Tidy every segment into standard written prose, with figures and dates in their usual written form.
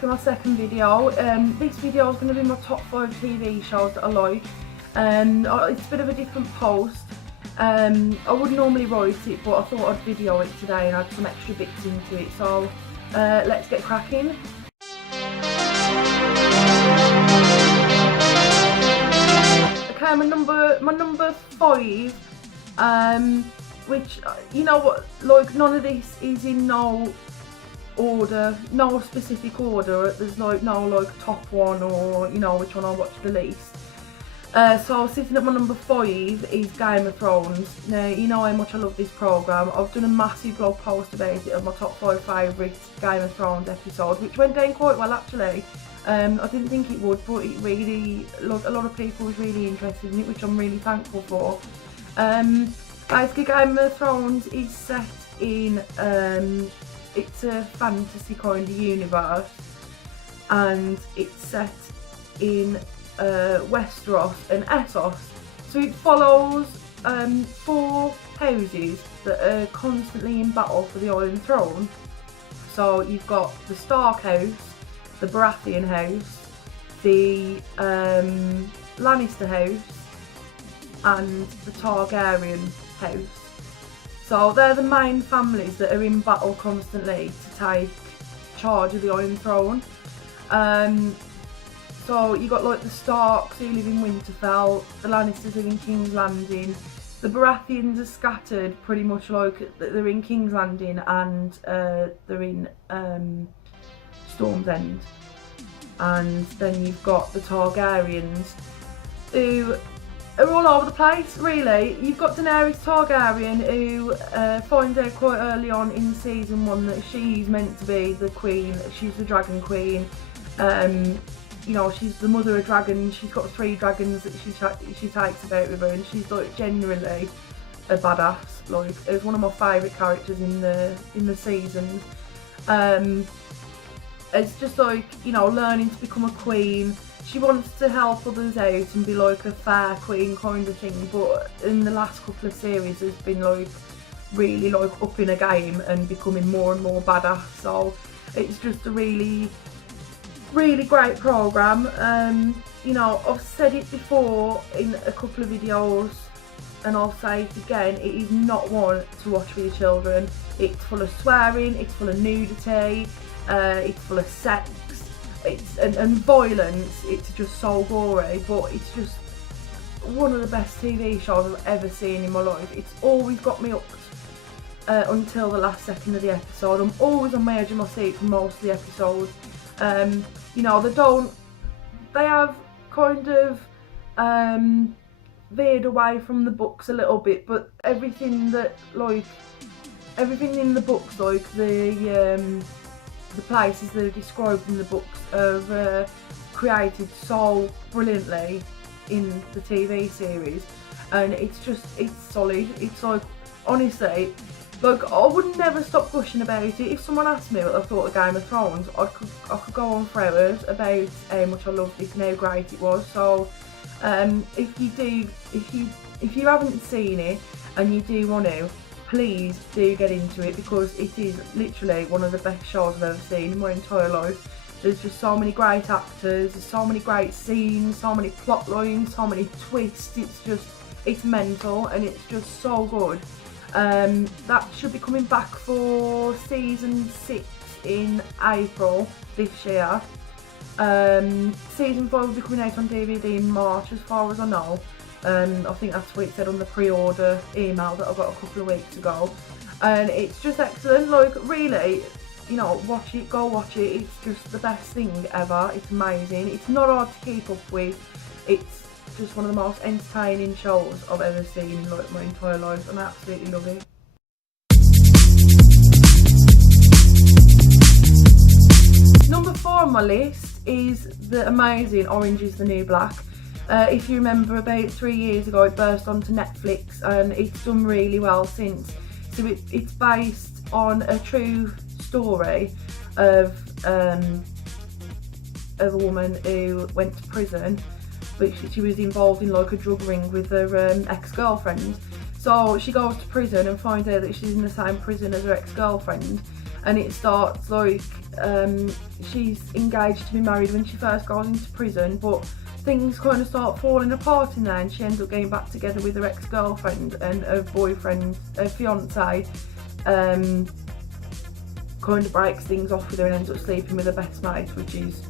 back to my second video. This video is going to be my top 5 TV shows that I like. It's a bit of a different post. I wouldn't normally write it, but I thought I'd video it today and add some extra bits into it. So let's get cracking. Okay, my number 5, which, you know what, like, none of this is in no order, no specific order. There's like no like top one or, you know, which one I watch the least. So sitting at my number 5 is Game of Thrones. Now, you know how much I love this programme. I've done a massive blog post about it of my top 5 favourite Game of Thrones episode, which went down quite well actually. I didn't think it would, but it really, like, a lot of people was really interested in it, which I'm really thankful for. Basically, Game of Thrones is set in, it's a fantasy kind of universe, and it's set in Westeros and Essos. So it follows 4 houses that are constantly in battle for the Iron Throne. So you've got the Stark house, the Baratheon house, the Lannister house, and the Targaryen house. So they're the main families that are in battle constantly to take charge of the Iron Throne. So you got like the Starks who live in Winterfell, the Lannisters live in King's Landing, the Baratheons are scattered pretty much like they're in King's Landing and they're in Storm's End. And then you've got the Targaryens who are all over the place, really. You've got Daenerys Targaryen, who finds out quite early on in season 1 that she's meant to be the queen. She's the dragon queen. You know, she's the mother of dragons. She's got 3 dragons that she takes about with her, and she's like genuinely a badass. Like, it's one of my favourite characters in the season. It's just like, you know, learning to become a queen. She wants to help others out and be like a fair queen kind of thing, but in the last couple of series there's been like really like upping her game and becoming more and more badass. So it's just a really great programme. You know, I've said it before in a couple of videos and I'll say it again, it is not one to watch for your children. It's full of swearing, it's full of nudity, it's full of sex, and violence. It's just so gory, but it's just one of the best TV shows I've ever seen in my life. It's always got me hooked until the last second of the episode. I'm always on my edge of my seat for most of the episodes. You know, they have kind of veered away from the books a little bit, but everything in the books, like the places that are described in the books, are created so brilliantly in the TV series, and it's solid. It's like, honestly, like, I would never stop gushing about it. If someone asked me what I thought of Game of Thrones, I could go on for hours about how much I loved it and how great it was. So if you haven't seen it and you do want to, please do get into it, because it is literally one of the best shows I've ever seen in my entire life. There's just so many great actors, there's so many great scenes, so many plot lines, so many twists. It's mental and it's just so good. That should be coming back for season 6 in April this year. Season 4 will be coming out on DVD in March, as far as I know. I think that's what it said on the pre-order email that I got a couple of weeks ago, and it's just excellent. Like, really, you know, watch it, go watch it. It's just the best thing ever. It's amazing. It's not hard to keep up with. It's just one of the most entertaining shows I've ever seen in like my entire life, and I absolutely love it. Number 4 on my list is the amazing Orange is the New Black. If you remember, about 3 years ago it burst onto Netflix, and it's done really well since. So it's based on a true story of a woman who went to prison, but she was involved in like a drug ring with her ex-girlfriend. So she goes to prison and finds out that she's in the same prison as her ex-girlfriend, and it starts like she's engaged to be married when she first goes into prison, but things kind of start falling apart in there, and she ends up getting back together with her ex-girlfriend, and her boyfriend, her fiance, kind of breaks things off with her and ends up sleeping with her best mate, which is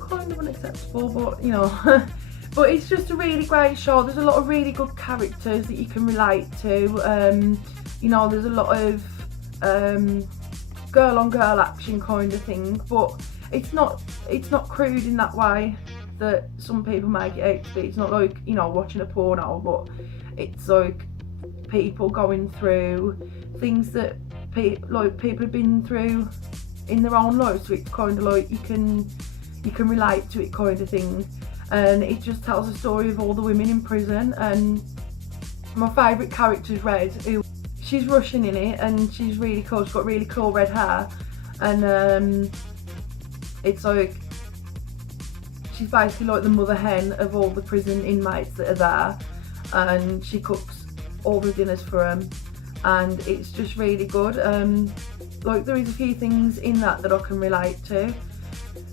kind of unacceptable, but you know. But it's just a really great show. There's a lot of really good characters that you can relate to. You know, there's a lot of girl on girl action kind of thing, but it's not crude in that way that some people make it out to be. It's not like, you know, watching a porno, but it's like people going through things that people have been through in their own lives, so it's kind of like you can relate to it kind of thing. And it just tells the story of all the women in prison, and my favourite character is Red, who she's Russian in it, and she's really cool. She's got really cool red hair, and it's like she's basically like the mother hen of all the prison inmates that are there, and she cooks all the dinners for them, and it's just really good. Like there is a few things in that I can relate to,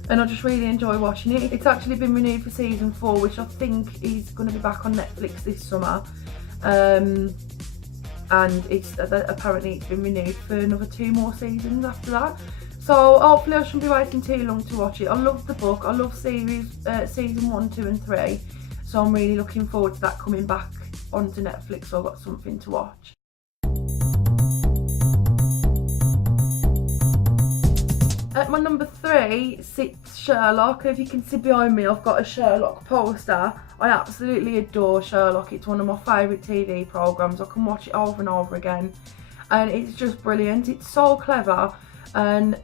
and I just really enjoy watching it. It's actually been renewed for season 4, which I think is going to be back on Netflix this summer. And apparently it's been renewed for another 2 more seasons after that. So hopefully I shouldn't be waiting too long to watch it. I love the book. I love season 1, 2 and 3. So I'm really looking forward to that coming back onto Netflix, so I've got something to watch. At my number 3 sits Sherlock. If you can see behind me, I've got a Sherlock poster. I absolutely adore Sherlock. It's one of my favourite TV programmes. I can watch it over and over again, and it's just brilliant. It's so clever, and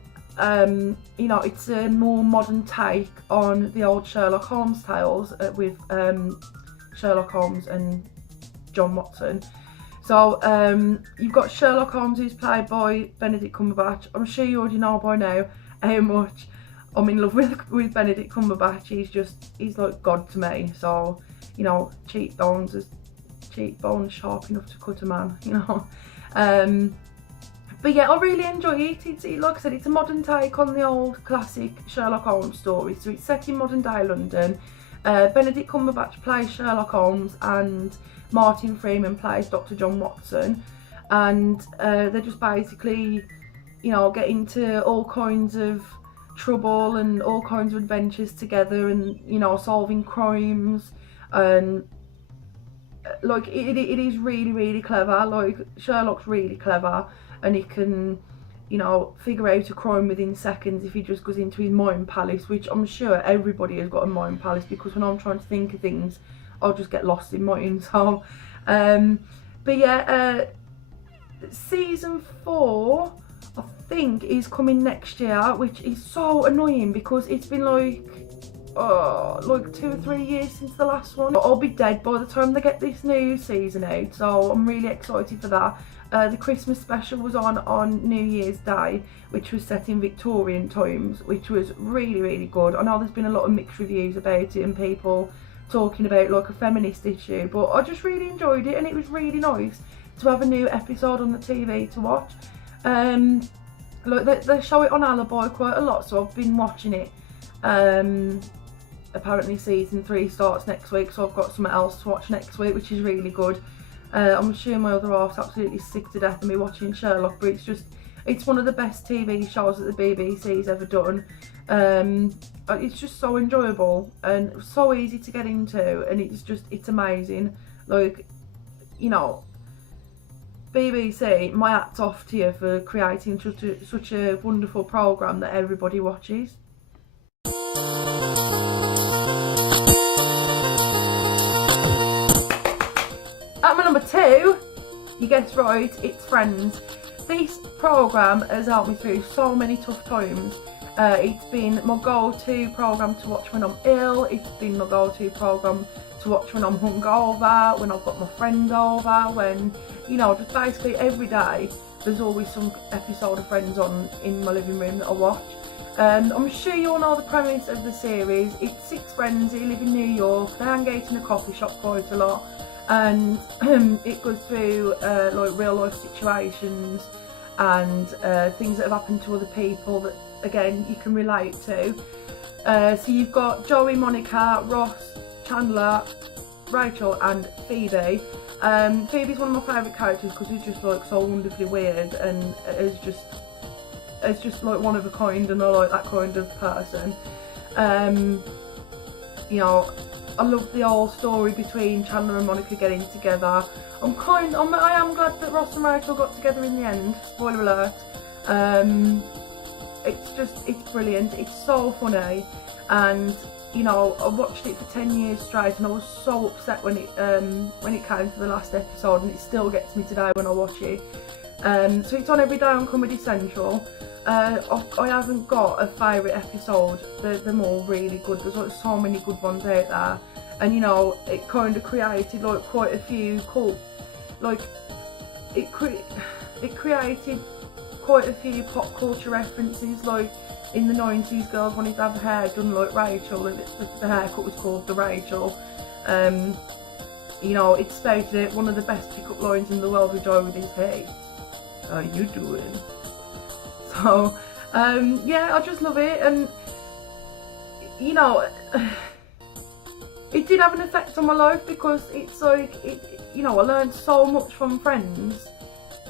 you know, it's a more modern take on the old Sherlock Holmes tales with Sherlock Holmes and John Watson. So you've got Sherlock Holmes, who's played by Benedict Cumberbatch. I'm sure you already know by now how much I'm in love with Benedict Cumberbatch. He's like God to me. So, you know, cheekbones sharp enough to cut a man, you know. But yeah, I really enjoy it. It's like I said, it's a modern take on the old classic Sherlock Holmes story. So it's set in modern day London. Benedict Cumberbatch plays Sherlock Holmes, and Martin Freeman plays Dr. John Watson, and they just basically, you know, get into all kinds of trouble and all kinds of adventures together, and, you know, solving crimes, and like it is really, really clever. Like Sherlock's really clever, and he can, you know, figure out a crime within seconds if he just goes into his mind palace, which I'm sure everybody has got a mind palace, because when I'm trying to think of things, I'll just get lost in mine. So but yeah, season 4 I think is coming next year, which is so annoying because it's been like 2 or 3 years since the last one. I'll be dead by the time they get this new season out, so I'm really excited for that. The Christmas special was on New Year's Day, which was set in Victorian times, which was really, really good. I know there's been a lot of mixed reviews about it and people talking about like a feminist issue, but I just really enjoyed it, and it was really nice to have a new episode on the TV to watch. Like they show it on Alibi quite a lot, so I've been watching it. Apparently season 3 starts next week, so I've got something else to watch next week, which is really good. I'm sure my other half's absolutely sick to death of me watching Sherlock, but it's one of the best TV shows that the BBC's ever done. It's just so enjoyable and so easy to get into, and it's amazing. Like, you know, BBC, my hat's off to you for creating such a wonderful programme that everybody watches. At my number 2, you guessed right, it's Friends. This programme has helped me through so many tough times. It's been my go-to programme to watch when I'm ill. It's been my go-to programme to watch when I'm hungover, when I've got my friends over, when, you know, just basically every day there's always some episode of Friends on in my living room that I watch. I'm sure you all know the premise of the series. It's 6 friends who live in New York. They hang out in a coffee shop quite a lot, and it goes through like real life situations, and things that have happened to other people that, again, you can relate to. So you've got Joey, Monica, Ross, Chandler, Rachel and Phoebe. Phoebe's one of my favourite characters because she's just like so wonderfully weird and is just like one of a kind, and I like that kind of person. You know, I love the whole story between Chandler and Monica getting together. I am glad that Ross and Rachel got together in the end. Spoiler alert. It's brilliant. It's so funny, and you know, I watched it for 10 years straight, and I was so upset when it came to the last episode, and it still gets me today when I watch it. So it's on every day on Comedy Central. I haven't got a favourite episode. They're all really good. There's like so many good ones out there, and you know, it kind of created like quite a few cool, like it created quite a few pop culture references. Like in the 90s, girls wanted to have their hair done like Rachel, and the haircut was called the Rachel. You know, it stated it one of the best pickup lines in the world with Joy with his hair. How you doing? So yeah, I just love it, and you know, it did have an effect on my life because it's like you know, I learned so much from Friends,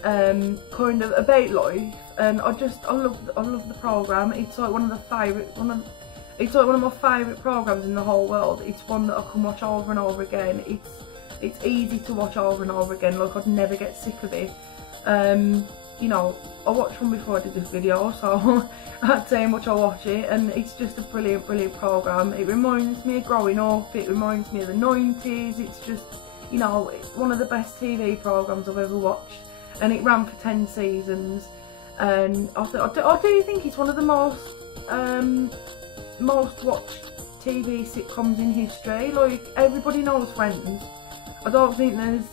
kind of about life, and I love the program. It's like one of my favourite programs in the whole world. It's one that I can watch over and over again. It's easy to watch over and over again. Like, I'd never get sick of it. You know, I watched one before I did this video, so that's how much I watch it, and it's just a brilliant program. It reminds me of growing up, it reminds me of the 90s. It's just, you know, it's one of the best TV programs I've ever watched, and it ran for 10 seasons, and I do think it's one of the most watched TV sitcoms in history. Like, everybody knows Friends. I don't think there's,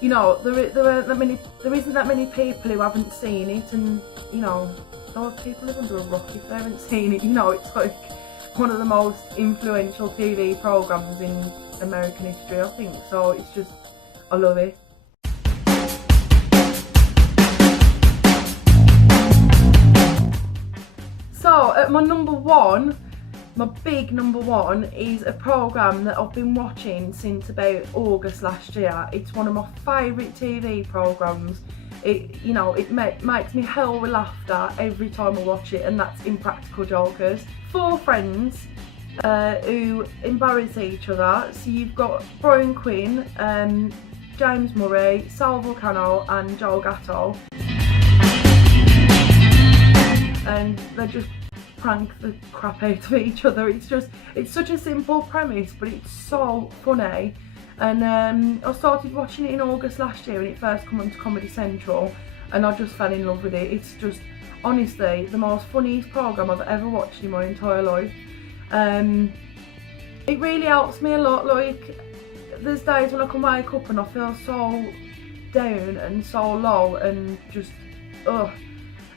you know, there isn't that many people who haven't seen it, and you know, those people live under a rock if they haven't seen it. You know, it's like one of the most influential TV programs in American history, I think. So it's just, I love it. So at my number one, my big number one, is a programme that I've been watching since about August last year. It's one of my favourite TV programmes. You know, it makes me hell with laughter every time I watch it, and that's Impractical Jokers. 4 friends who embarrass each other. So you've got Brian Quinn, James Murray, Sal Vulcano and Joel Gatto. And they just prank the crap out of each other. It's such a simple premise, but it's so funny. And I started watching it in August last year when it first came onto Comedy Central, and I just fell in love with it. It's just, honestly, the most funniest programme I've ever watched in my entire life. It really helps me a lot. Like, there's days when I can wake up and I feel so down and so low and just ugh,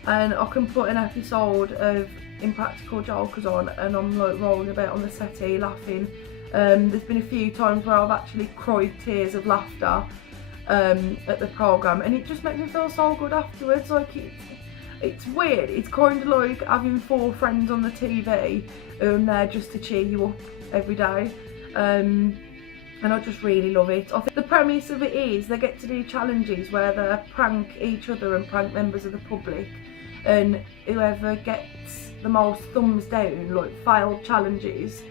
and I can put an episode of Impractical Jokers on, and I'm like rolling about on the settee laughing. There's been a few times where I've actually cried tears of laughter at the programme, and it just makes me feel so good afterwards. Like, it's weird. It's kind of like having 4 friends on the TV and they're just to cheer you up every day. And I just really love it. I think the premise of it is they get to do challenges where they prank each other and prank members of the public, and whoever gets the most thumbs down, like failed challenges,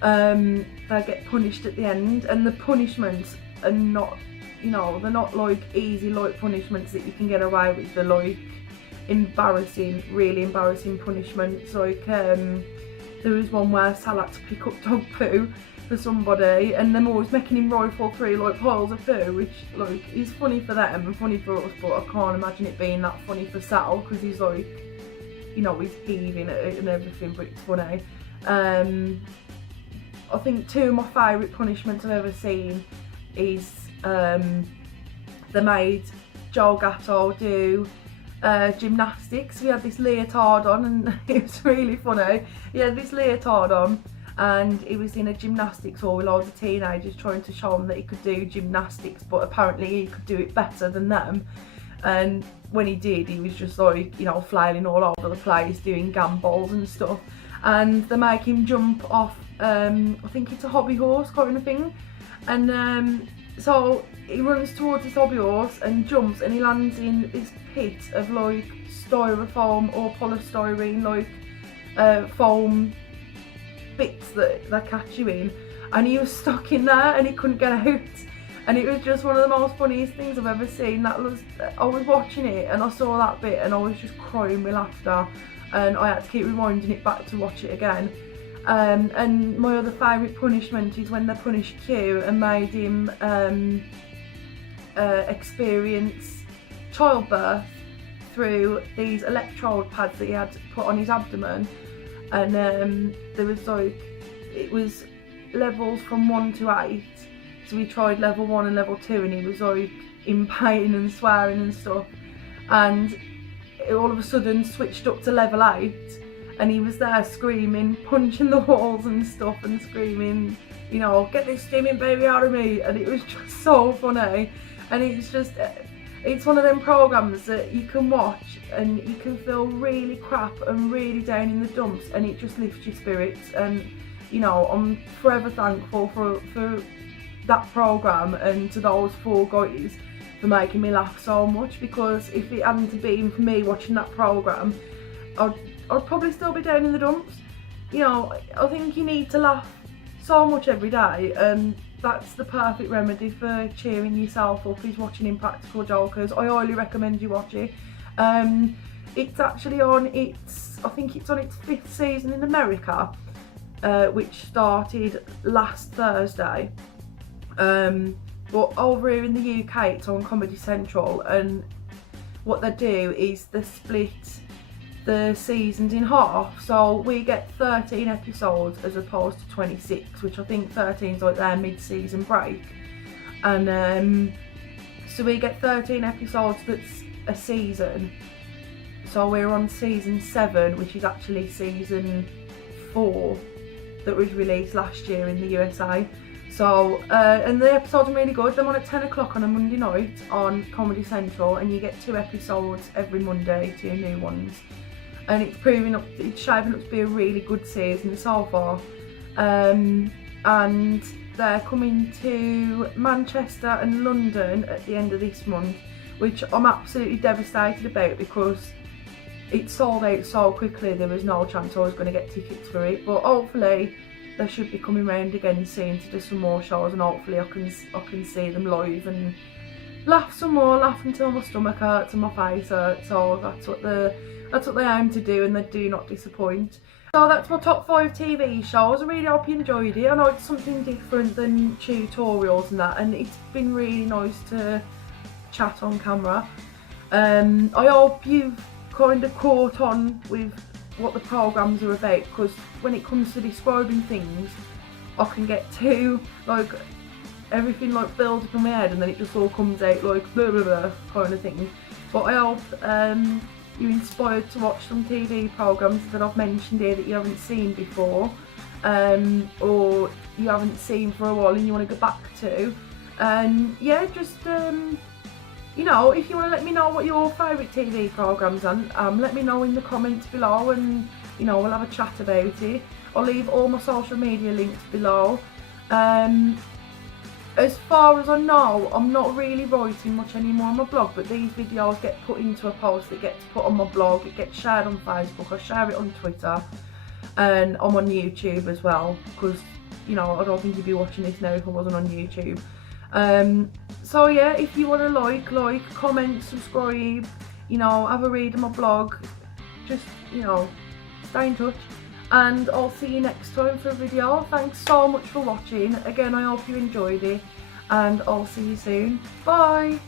they get punished at the end. And the punishments are not, you know, they're not like easy light punishments that you can get away with. They're like embarrassing, really embarrassing punishments. Like there was one where Sal had to pick up dog poo for somebody, and them always making him rifle through like piles of poo, which like is funny for them and funny for us, but I can't imagine it being that funny for Sal, because he's like, you know, he's heaving at it and everything, but it's funny. I think 2 of my favourite punishments I've ever seen is they made Joel Gatto do gymnastics. He had this leotard on, and it was really funny. He had this leotard on, and he was in a gymnastics hall with loads of teenagers trying to show him that he could do gymnastics, but apparently he could do it better than them. And when he did, he was just like, you know, flailing all over the place, doing gambols and stuff. And they make him jump off, I think it's a hobby horse kind of thing. And so he runs towards this hobby horse and jumps, and he lands in this pit of like styrofoam or polystyrene, like foam bits that catch you in, and he was stuck in there and he couldn't get out. And it was just one of the most funniest things I've ever seen. I was watching it and I saw that bit and I was just crying with laughter, and I had to keep rewinding it back to watch it again. And my other favourite punishment is when they punished Q and made him experience childbirth through these electrode pads that he had put on his abdomen. And there was like, it was levels from 1 to 8. So we tried level 1 and level 2, and he was like in pain and swearing and stuff. And it all of a sudden switched up to level 8, and he was there screaming, punching the walls and stuff, and screaming, you know, get this steaming baby out of me. And it was just so funny. And it's just, it's one of them programs that you can watch and you can feel really crap and really down in the dumps, and it just lifts your spirits. And you know, I'm forever thankful for that program and to those 4 guys for making me laugh so much, because if it hadn't been for me watching that program, I'd probably still be down in the dumps. You know, I think you need to laugh so much every day, and that's the perfect remedy for cheering yourself up, is watching Impractical Jokers. I highly recommend you watch it. It's actually on I think it's on its 5th season in America, which started last Thursday. But over here in the UK it's on Comedy Central, and what they do is they split the seasons in half. So we get 13 episodes as opposed to 26, which I think 13 is like their mid-season break. And so we get 13 episodes that's a season. So we're on season 7, which is actually season 4 that was released last year in the USA. So, and the episodes are really good. They're on at 10 o'clock on a Monday night on Comedy Central, and you get 2 episodes every Monday, 2 new ones. And it's shaping up to be a really good season so far. And they're coming to Manchester and London at the end of this month, which I'm absolutely devastated about, because it sold out so quickly. There was no chance I was going to get tickets for it, but hopefully they should be coming round again soon to do some more shows, and hopefully I can see them live and laugh some more, laugh until my stomach hurts and my face hurts. So that's what they aim to do, and they do not disappoint. So that's my top 5 TV shows. I really hope you enjoyed it. I know it's something different than tutorials and that, and it's been really nice to chat on camera. I hope you've kind of caught on with what the programs are about, because when it comes to describing things, I can get too, like, everything like builds up in my head and then it just all comes out like blah blah blah kind of thing. But I hope you're inspired to watch some TV programs that I've mentioned here that you haven't seen before, or you haven't seen for a while and you want to go back to. And yeah, just you know, if you want to let me know what your favourite TV programmes are, let me know in the comments below, and you know, we'll have a chat about it. I'll leave all my social media links below. As far as I know, I'm not really writing much anymore on my blog, but these videos get put into a post that gets put on my blog, it gets shared on Facebook, I share it on Twitter, and I'm on YouTube as well, because, you know, I don't think you'd be watching this now if I wasn't on YouTube. So yeah, if you want to like, comment, subscribe, you know, have a read of my blog, just, you know, stay in touch. And I'll see you next time for a video. Thanks so much for watching. Again, I hope you enjoyed it, and I'll see you soon. Bye!